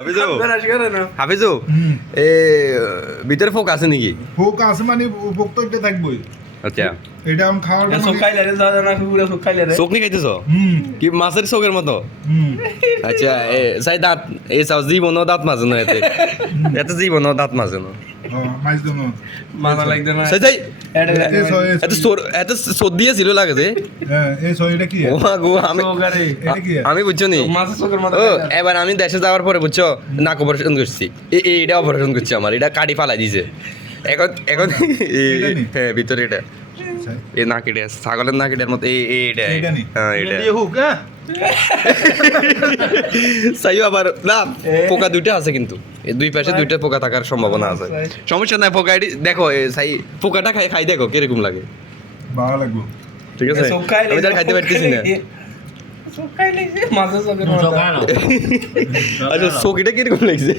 হাফিজু হাফিজু এ ভিতরে ফোক আছে নাকি? ফোক আছে মানে ফোক তো এটা থাকবই। আচ্ছা এটা আমি খাওয়ার চোখ নি খাইতেছ কি মাছের চোখের মতো? আচ্ছা সাই দাঁত এ চাও জীবনও দাঁত মাজে না এতে এত জীবনও দাঁত মাজে না মাছ দেন সাই সাই এত সদ দিয়েছিল লাগে যে এই এটা কি? ও মা গো আমি এটা কি? আমি বুঝছো নি ও এবার আমি দেশে যাওয়ার পরে বুঝছো নাক অপারেশন করছি এইটা অপারেশন করছি আমার এটা কাটি ফালাই দিছে এখন এখন হ্যাঁ ভিতরে এটা এ নাক এটা ছাগলের নাক এটার মতো এইটা হ্যাঁ এটা সাইও আবার না পোকা দুইটা আছে কিন্তু এই দুই পাশে দুইটা পোকা থাকার সম্ভাবনা আছে সমস্যা নাই পোকা দেখো সাই পোকাটা খাই দেখো কিরকম লাগে ভালো লাগবে ঠিক আছে আমি তার খাইতে পারতেছি না আচ্ছা চোখটা কিরকম লাগছে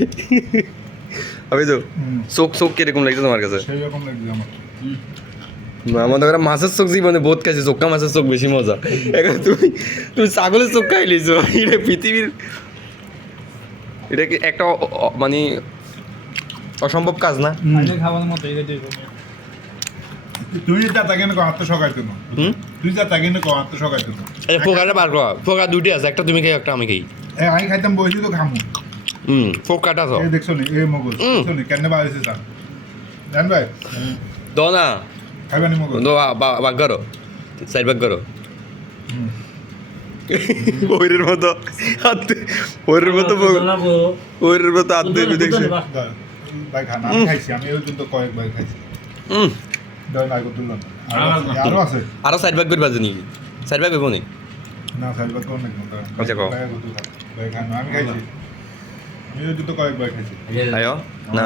আমি তো চোখ কিরকম লাগছে তোমার কাছে? সেরকম লাগবে আমার। আমাদের মাছের চোখ জীবনে বহুত খাইছে চোখা মাছের চোখ বেশি মজা এখন তুমি ছাগলের চোখ খাইলিছো এটা পৃথিবীর এটা কি একটা মানে অসম্ভব কাজ না? তুই যা তাকে না আত্মসকাইতে না তুই যা তাকে না আত্মসকাইতে না পোকাটা বার করা পোকা দুইটা আছে একটা তুমি খাই একটা আমি খাই আমি খাইতাম বইছি তো খামু পোকাটা তো এই দেখছো নি এই মগজ দেখছো নি কেন বাইছে স্যার জান ভাই দো না খাইবানি মগজ দো বাগ করো সাইড বাগ করো ওইরের মতো ওইরের মতো ওইরের মতো হাত দিয়ে দেখছি ভাই খানা আমি খাইছি আমি ওই জন্য কয়েকবার খাইছি দয় নাই করলাম আরো আছে আরো সাইড বাগ করবা জানি সাইড বাগ করবো নি না সাইবার তো অনেক আচ্ছা কও ভাই খানা আমি খাইছি আমি ওই জন্য কয়েকবার খাইছি আয়ো না